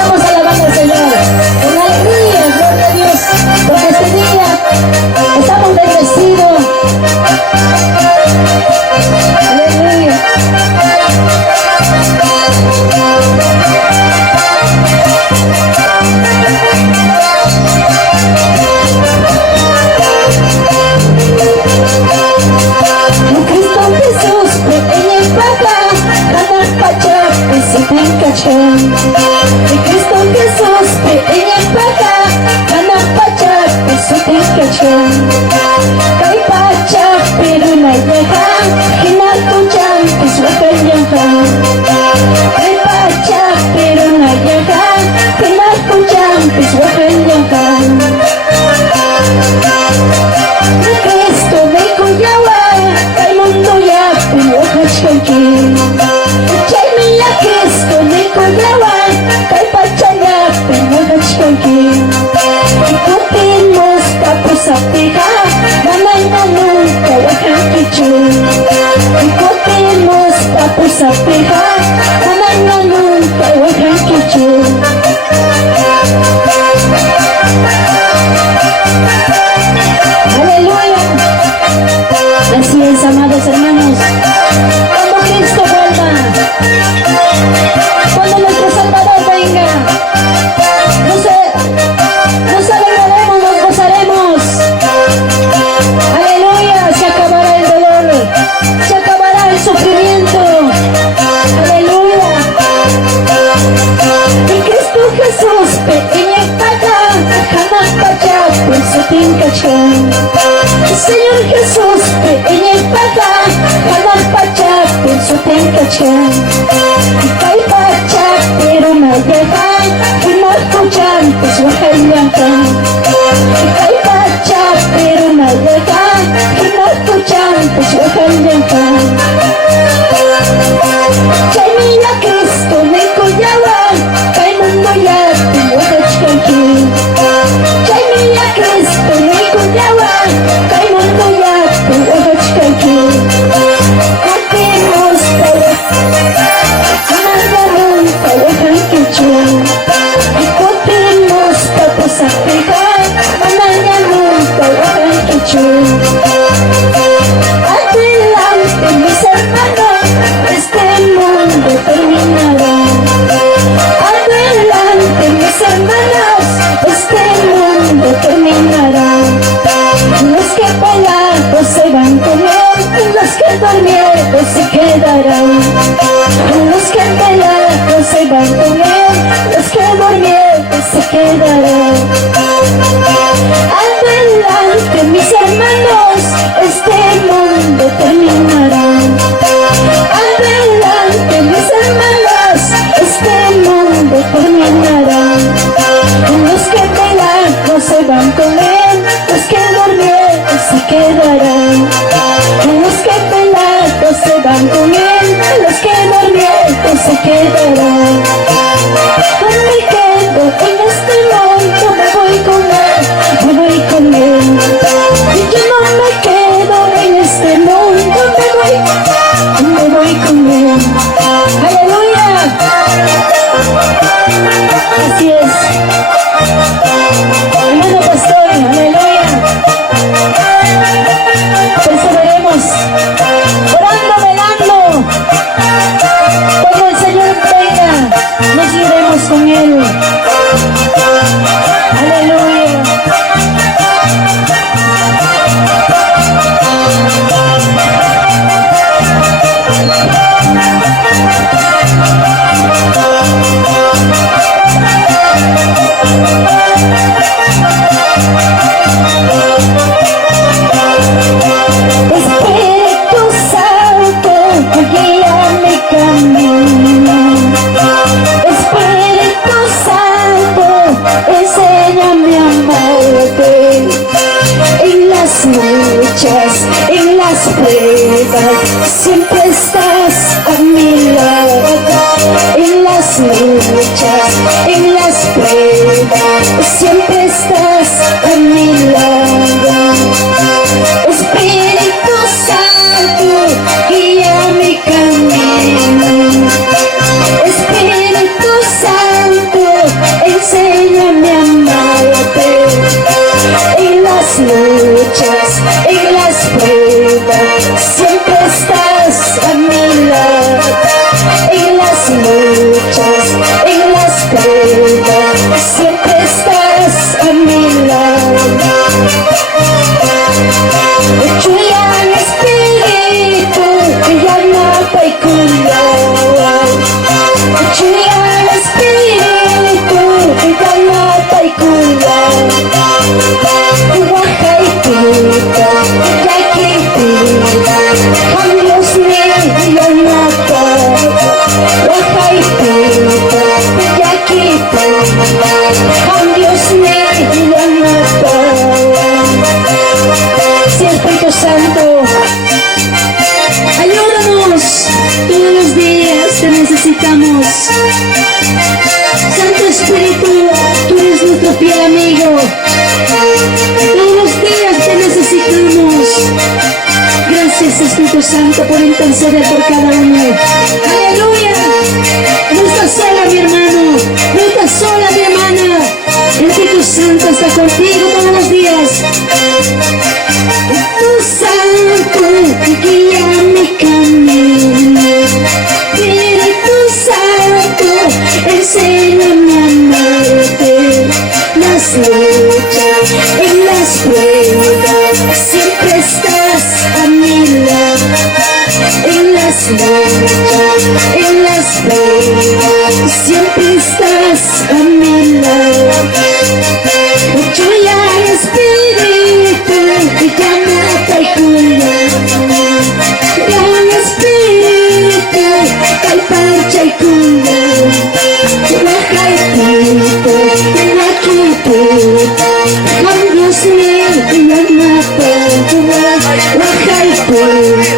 sigamos alabando al Señor con alegría, gloria a Dios, porque este día estamos bendecidos. Aleluya. Cristo Jesús, pequeña paca, cada pacha, ese pincaché. Cristo Jesús, pequeña paca, cada pacha, ese pincaché. Kay pacha, pero na yaha, hinakuchan, iswakanyaha. Kay pacha, pero na yaha, hinakuchan, iswakanyaha. Cristo may kuyawa, kay mundo ya pinuhas kay Chay miya Cristo may kuyawa, kay pachaya pinuhas kay Ikutin mo tapos sa piha, nanay nanong kawakang kichun. Ikutin mo tapos sa piha, nanay nanong kawakang kichun. Aleluya. Así es, amados hermanos. Cuando Cristo vuelva, cuando nuestro Salvador venga, nos alegraremos, nos gozaremos. Aleluya. Se acabará el dolor, se acabará el sufrimiento. Aleluya. Y Cristo Jesús, pequeña paca, jamás pacha, por su tincachón. Señor Jesús, pequeña paca, jamás pacha, por su tincachón. Kay pacha, pero na yaha, hinakuchan, pues wakanyakan. Kay pacha, pero na yaha, hinakuchan, pues wakanyakan. Chay miya Cristo may kuyawa, kay mundo ya pinuhas kay Chay miya Cristo may kuyawa, kay mundo ya pinuhas kay Atimos tayo, anaganon tayo kay kichun. Ikutimos tapos sa pihan, anaganon tayo kay kichun. Adelante mis hermanos, este mundo terminará. Adelante mis hermanos, este mundo terminará. Los que pelados se van con él, los que durmieron se quedarán. Los que pelados se van con él, los que durmieron se quedarán. Adelante mis hermanos, este mundo terminará. Adelante mis hermanos, este mundo terminará. Los que pelados se van con él, los que durmieron se quedarán. Los que pelados se van con él, los que durmieron se quedarán. No me quedo en este mundo, me voy con él, me voy con él. Y yo no me quedo en este mundo, me voy con él. Aleluya. Así es. Hermano pastor, aleluya. Perseveremos, orando, velando. Cuando el Señor venga, nos iremos con él. Aleluya. Espíritu Santo, guía mi camino. Espíritu Santo, enséñame a amarte. En las luchas, en las pruebas, siempre estás a mi lado. En las luchas, en las pruebas, siempre estás a mi lado. Espíritu Santo, guía mi camino. Espíritu Santo, necesitamos. Santo Espíritu, tú eres nuestro fiel amigo. Todos los días te necesitamos. Gracias, Espíritu Santo, por interceder por cada uno. Aleluya. No estás sola, mi hermano. No estás sola, mi hermana. El Espíritu Santo está contigo todos los días. Tu Santo guía mi camino. Espíritu Santo, enséñame a amarte. Las luchas, en las pruebas, siempre estás a mi lado. En las luchas, en las pruebas, siempre estás a mi lado. Lluvia y Espíritu, llama y cuida. Gran Espíritu, parcha y cuida. Baja Espíritu, ven aquí tú. Con Dios mío, llama todo. Baja Espíritu.